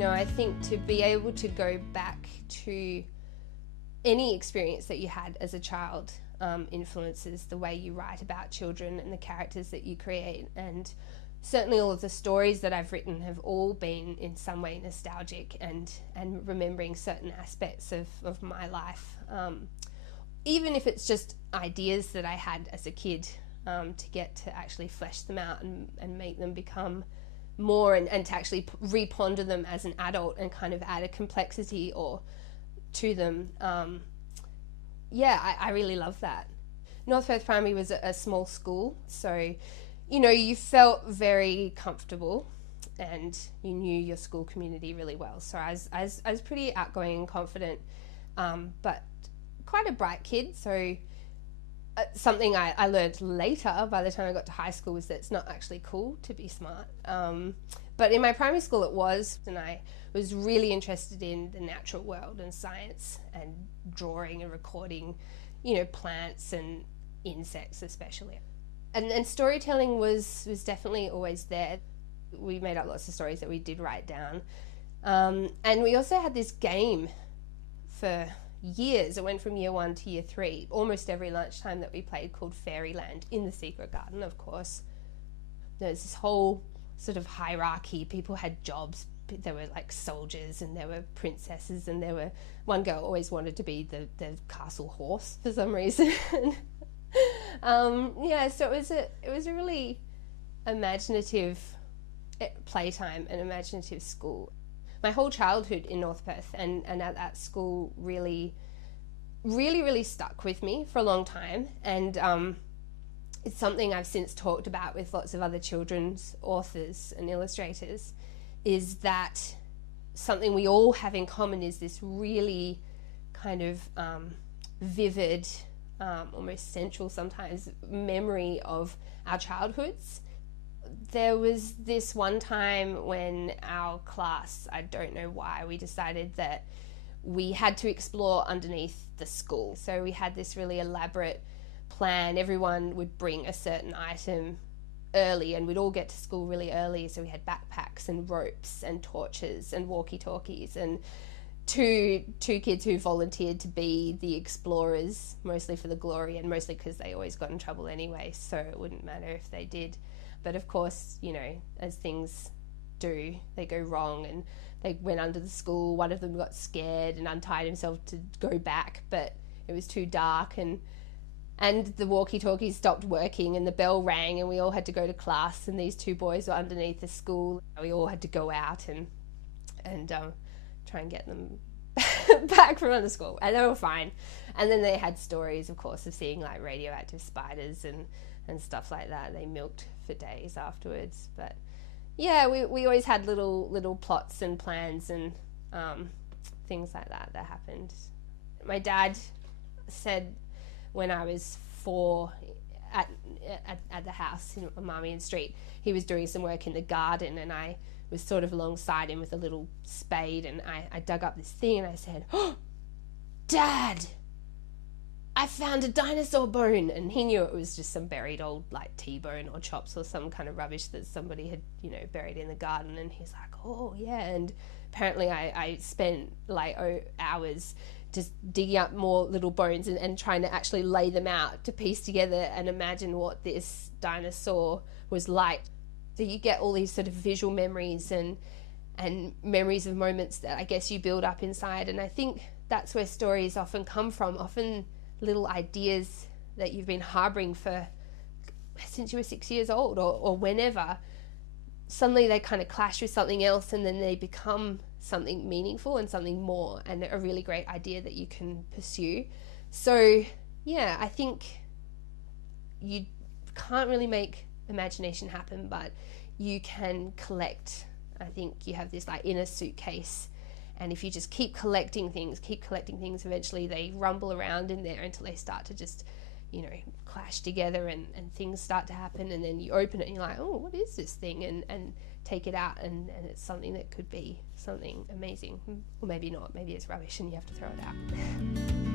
know, I think to be able to go back to any experience that you had as a child influences the way you write about children and the characters that you create. And certainly all of the stories that I've written have all been in some way nostalgic and remembering certain aspects of my life. Even if it's just ideas that I had as a kid, to get to actually flesh them out and make them become more and to actually reponder them as an adult and kind of add a complexity or to them. I really love that. North Perth Primary was a small school, so you know, you felt very comfortable and you knew your school community really well. So I was pretty outgoing and confident, but quite a bright kid. So something I learned later by the time I got to high school was that it's not actually cool to be smart. But in my primary school it was, and I was really interested in the natural world and science and drawing and recording, you know, plants and insects especially. And storytelling was definitely always there. We made up lots of stories that we did write down. And we also had this game for years. It went from year 1 to year 3. Almost every lunchtime that we played, called Fairyland, in the secret garden, of course. There's this whole sort of hierarchy. People had jobs. There were like soldiers and there were princesses and there were... One girl always wanted to be the castle horse for some reason. So it was a really imaginative playtime and imaginative school. My whole childhood in North Perth and at that school really stuck with me for a long time, and it's something I've since talked about with lots of other children's authors and illustrators, is that something we all have in common is this really kind of vivid, almost central sometimes, memory of our childhoods. There was this one time when our class, I don't know why, we decided that we had to explore underneath the school. So we had this really elaborate plan. Everyone would bring a certain item early and we'd all get to school really early. So we had backpacks and ropes and torches and walkie-talkies, and two kids who volunteered to be the explorers, mostly for the glory and mostly because they always got in trouble anyway, so it wouldn't matter if they did. But of course, you know, as things do, they go wrong, and they went under the school. One of them got scared and untied himself to go back, but it was too dark, and the walkie-talkies stopped working and the bell rang and we all had to go to class, and these two boys were underneath the school. We all had to go out and try and get them back from under school, and they were fine. And then they had stories, of course, of seeing like radioactive spiders and stuff like that. They milked for days afterwards. But yeah, we always had little plots and plans and things like that happened. My dad said when I was 4 at the house on Marmion Street, he was doing some work in the garden, and I was sort of alongside him with a little spade, and I dug up this thing and I said, "Oh, Dad, I found a dinosaur bone." And he knew it was just some buried old like T-bone or chops or some kind of rubbish that somebody had, you know, buried in the garden. And he's like, "Oh yeah." And apparently I spent like hours just digging up more little bones and trying to actually lay them out to piece together and imagine what this dinosaur was like. So you get all these sort of visual memories and memories of moments that I guess you build up inside. And I think that's where stories often come from, often little ideas that you've been harboring for since you were 6 years old or whenever. Suddenly they kind of clash with something else, and then they become something meaningful and something more, and a really great idea that you can pursue. So yeah, I think you can't really make imagination happen, but you can collect. I think you have this like inner suitcase, and if you just keep collecting things, eventually they rumble around in there until they start to just, you know, clash together and things start to happen, and then you open it and you're like, oh, what is this thing? And take it out, and it's something that could be something amazing. Or maybe not, maybe it's rubbish and you have to throw it out.